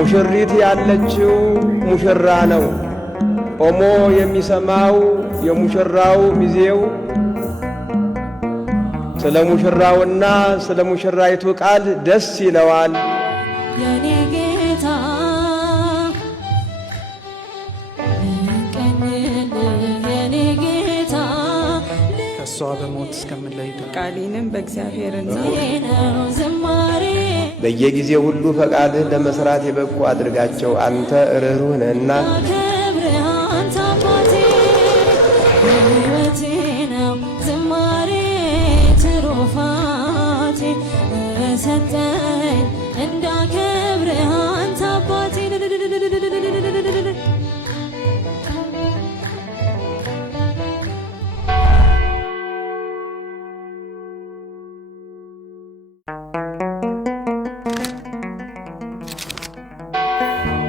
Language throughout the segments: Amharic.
ሙሽሪት ያለችው ሙሽራ ነው ቆሞ የሚሰማው የሙሽራው ሚዜው ስለ ሙሽራውና ስለ ሙሽራይቱ ቃል ደስ ይለዋል። የኔ ጌታ የኔ ጌታ ከሷ በሞት እስከምለይ ቃሌንም በእግዚአብሔር ነው ዝማሬ በየጊዜው ሁሉ ፈቃድህ ለመስራት የበቁ አድርጋቸው። አንተ ርኅሩህ ነህና ክብርህ አንተ አባቴ ሕይወቴ ነው ዝማሬ ትሩፋቴ ሰጠኝ እንዳከብርህ አንተ አባቴ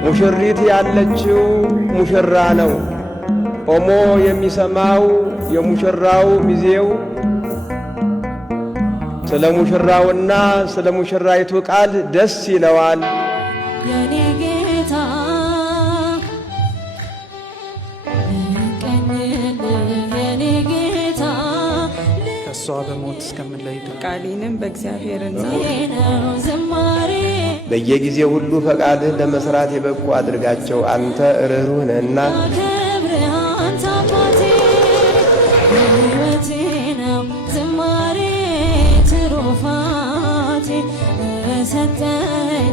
ሙሽሪት ያለችው ሙሽራ ነው ቆሞ የሚሰማው የሙሽራው ሚዜው ስለ ሙሽራውና ስለ ሙሽራይቱ ቃል ደስ ይለዋል። የኔ ጌታ የኔ ጌታ ከሷ በሞት እስከምለይ ቃሌንም በእግዚአብሔር ነው ዝማሬ በየጊዜው ሁሉ ፈቃድህ ለመስራት የበቁ አድርጋቸው። አንተ ርኅሩህ ነህና ክብርህ አንተ አባቴ ሕይወቴ ነው ዝማሬ ትሩፋቴ ሰጠኝ